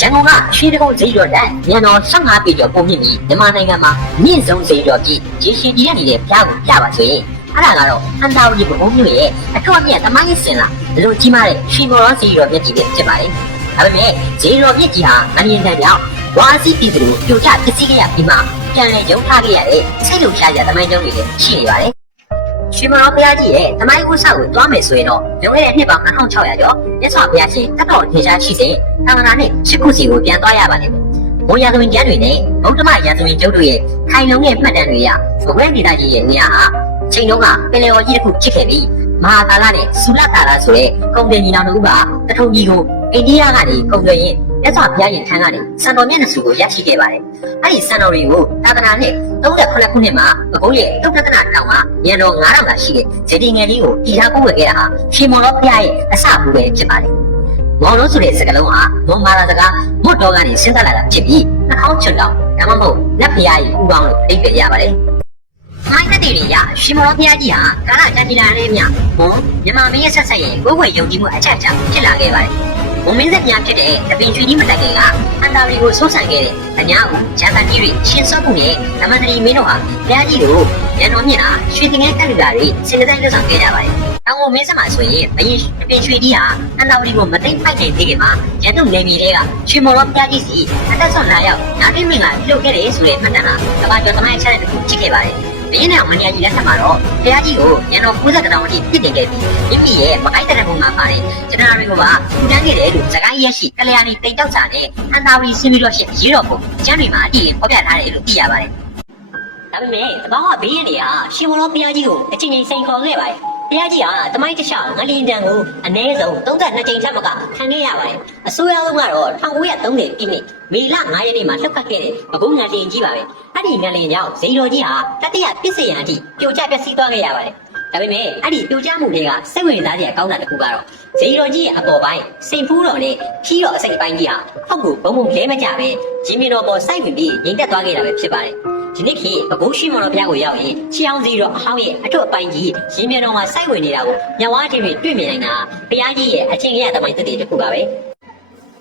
ရန်ကုန်ကရွှေတကုံဈေးတော်တန်းမြန်တော်15ပေကျော်ပုံမြင့်ပြီးမြန်မာနိုင်ငံမှာမြင့်ဆုံးဈေးတော်ကြီးရေရှည်တည်နေတဲ့ဖျားကိုပြပါဆိုရင်အဲ့ဒါကတော့အန်တာဝတီဘုံမျိုးရဲ့အထွတ်အမြတ်သမိုင်းစင်လာဘလို့ကြီးမားတဲ့ရွှေမော်တော်ဈေးတော်မြတ်ကြီးပဲဖြစ်ပါတယ်။ဒါပေမဲ့ဈေးတော်မြတ်ကြီးဟာအမြင့်တန်းကြောင့်ဝါစီပြည်သူတို့ပြိုကျပစ္စည်းခဲ့ရပြီးမှပြန်လည်ရုံထားခဲ့ရတဲ့စိတ်လုံရှားကြသမိုင်းကြောင်းတွေလည်းရှိနေပါတယ်။ရွှေမော်တော်ဘုရားကြီးရဲ့သမိုင်းဥစ္စာကိုတွားမယ်ဆိုရင်တော့လွန်ခဲ့တဲ့နှစ်ပေါင်း2600ကျော်မြတ်စွာဘုရားရှင်တတ်တော်ထေရှားရှိစဉ်သာသနာနဲ့ရှစ်ခုစီကိုပြန်သွားရပါလိမ့်မယ်။ဘုံရသမင်ကျမ်းတွေနဲ့ဗုဒ္ဓမရသမင်ကျုပ်တို့ရဲ့ခိုင်လုံတဲ့မှတ်တမ်းတွေရဘဝဒေသကြီးရဲ့နေရာဟာချိန်တုန်းကပင်လယ်ော်ကြီးတစ်ခုဖြစ်ခဲ့ပြီးမဟာကာလနဲ့ဆူလတာလာဆိုတဲ့ကုန်တယ်ညီနောင်တို့ကတထုံကြီးကိုအိန္ဒိယကနေကုန်တယ်ရင်မြတ်စွာဘုရားရှင်ထံကနေစံတော်မျက်နှာစုကိုရရှိခဲ့ပါတယ်။အဲဒီစံတော်တွေကိုသာသနာနဲ့38ခုနှစ်မှာဘကုန်းရဲ့တုတ်တက္ကနာတောင်မှာညံတော်9000ကရှိတဲ့ဇေဒီငယ်လေးကိုတည်ထားပို့ဝယ်ခဲ့တာဟာရွှေမော်တော်ဘုရားရဲ့အစပူပဲဖြစ်ပါတယ်။မော်တော်ဆိုတဲ့စကားလုံးဟာမော်မာလာစကားမွတ်တော်ကနေဆင်းသက်လာတာဖြစ်ပြီးနှာခေါင်းချွတ်တောင်ဒါမှမဟုတ်လက်ဘုရားရဲ့ဥကောင်းလို့အဓိပ္ပာယ်ရပါတယ်။မိုင်းတဲ့တွေရရွှေမော်တော်ဘုရားကြီးဟာကာလကြာကြီးလာတဲ့မြဘုံမြန်မာမင်းရဲ့ဆက်ဆက်ရဲ့ကိုယ်ဝယ်ယုံကြည်မှုအချက်အချာဖြစ်လာခဲ့ပါတယ်။ဘုံမင်းဆက်များဖြစ်တဲ့တပင်ချွေကြီးမတိုင်ခင်ကအန်တာရီကိုစိုးစံခဲ့တဲ့အညာဦးဂျန်တန်ကြီးတွေရှင်စောမှုနဲ့ဓမ္မတရီမင်းတို့ဟာဘုရားကြီးကိုရန်တော်မြင့်တာရွှေတင်ငယ်တက်လူတာတွေစင်ကစားလွတ်ဆောင်ခဲ့ကြပါတယ်။တောင်ကိုမင်းဆက်မှာဆိုရင်ဘရင်တပင်ချွေကြီးဟာအန်တာရီကိုမသိမ့်ပိုက်နိုင်သေးခင်မှာရန်သူနေမီတွေကရွှေမော်တော်ဘုရားကြီးစီအသက်ဆုံးလာရောက်နာတိမင်္ဂလာပြုလုပ်ခဲ့တယ်ဆိုတဲ့မှတ်တမ်းဟာကမ္ဘာကျော်သမိုင်းအချက်အလက်တစ်ခုဖြစ်ခဲ့ပါတယ်။ဘင်းနဲ့မန်နီယာကြီးလက်ထက်မှာတော့ဘုရားကြီးကိုရန်တော်90တောင်အထိပြစ်တင်ခဲ့ပြီးမိမိရဲ့မကိုက်တဲ့ဘုံမှာပါတယ်ကျွန်တော်တွေကထူတန်းခဲ့တယ်လို့စကိုင်းရက်ရှိကလျာဏီတိတ်တောက်စာနဲ့အန်တာဝီဆင်းပြီးတော့ရှင်ရေးတော်ပုံကျမ်းတွေမှာအတည်ဖော်ပြထားတယ်လို့သိရပါတယ်။ဒါပေမဲ့တဘောကဘေးရနေကရှင်မော်တော်ဘုရားကြီးကိုအချိန်ချင်းစိန်ခေါ်ခဲ့ပါတယ်။ဘုရားကြီးဟာတမိုင်းတခြားငလင်တန်ကိုအနည်းဆုံး32ကြိမ်ထက်မကခံခဲ့ရပါတယ်။အစိုးရလုံးကတော့1930ပြည့်နှစ်မေလ9ရက်နေ့မှာလှုပ်ခတ်ခဲ့တဲ့ဘကုန်းငလင်ကြီးပါပဲ။အဲ့ဒီငလင်ကြောင့်ဇေတော်ကြီးဟာတတိယပစ္စယံအထိပြိုကျပျက်စီးသွားခဲ့ရပါတယ်။ဒါပေမဲ့အဲ့ဒီပြိုကျမှုတွေကစိတ်ဝင်စားစရာကောင်းတာတစ်ခုကတော့ဇေတော်ကြီးရဲ့အပေါ်ပိုင်းစိန်ဖူးတော်နဲ့ခီးတော်အစိတ်ပိုင်းကြီးဟာအောက်ကိုဘုံဘုံလဲမကြပဲဂျင်းမီတော်ပေါ်စိုက်ဝင်ပြီးငြိမ်သက်သွားခဲ့တာပဲဖြစ်ပါတယ်။ဒီနေ့ခေတ်ဘကုန်းရှိမော်တော်ဘုရားကိုရောက်ရင်ချီအောင်စီတော်အဟောင်းရဲ့အထွတ်အပိုင်းကြီးရင်းမြတော်မှာစိုက်ဝင်နေတာကိုညဝါးထင်တွေ့မြင်နိုင်တာဘုရားကြီးရဲ့အချင်းကြီးရသမိုင်းတည်တစ်ခုပါပဲ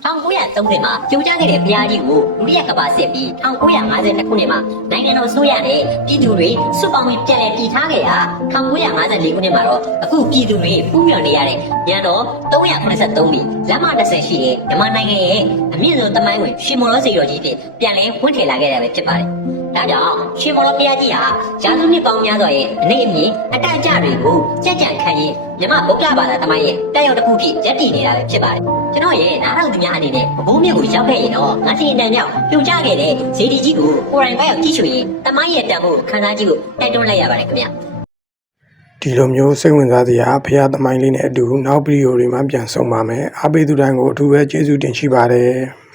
1930မှာပြိုကျခဲ့တဲ့ဘုရားကြီးကိုဒုတိယကမ္ဘာစစ်ပြီး1952ခုနှစ်မှာနိုင်ငံတော်ဆိုရနဲ့ပြည်သူတွေစွတ်ပေါင်းပြီးပြန်လည်တည်ထားခဲ့တာ1954ခုနှစ်မှာတော့အခုပြည်သူတွေပူးမြော်နေရတဲ့ညံတော်383ပြီလမ်းမ30ရှိတဲ့မြန်မာနိုင်ငံရဲ့အမြင့်ဆုံးသမိုင်းဝင်ရွှေမော်တော်စေတော်ကြီးဖြစ်ပြန်လည်ဝှင့်ထည်လာခဲ့တာပဲဖြစ်ပါတယ်။ဒါကြောင့်ရွှေမော်တော်ဘုရားကြီးဟာရာစုနှစ်ပေါင်းများစွာရဲ့အနေအမြင့်အတအကျတွေကိုကြက်ကြံခံရင်မြမဗုဒ္ဓဘာသာသမိုင်းရဲ့တက်ရောက်တစ်ခုဖြစ်ရပ်တည်နေတာပဲဖြစ်ပါတယ်။ကျွန်တော်ရဲ့နားထောင်သူများအနေနဲ့ဘုံမြင့်ကိုရောက်ခဲ့ရင်တော့ငါစီအတန်ကြောင့်ပြုံကျခဲ့တဲ့ဇေဒီကြီးကိုကိုယ်တိုင်ပဲရောက်ကြည့်ချွေရင်သမိုင်းရဲ့တန်ဖို့ခံစားကြည့်လို့တိုက်တွန်းလိုက်ရပါတယ်ခင်ဗျာ။ဒီလိုမျိုးစိတ်ဝင်စားစရာဘုရားသမိုင်းလေးနဲ့အတူနောက်ဗီဒီယိုတွေမှာပြန်ဆုံပါမယ်။အားပေးသူတိုင်းကိုအထူးပဲကျေးဇူးတင်ရှိပါတယ်။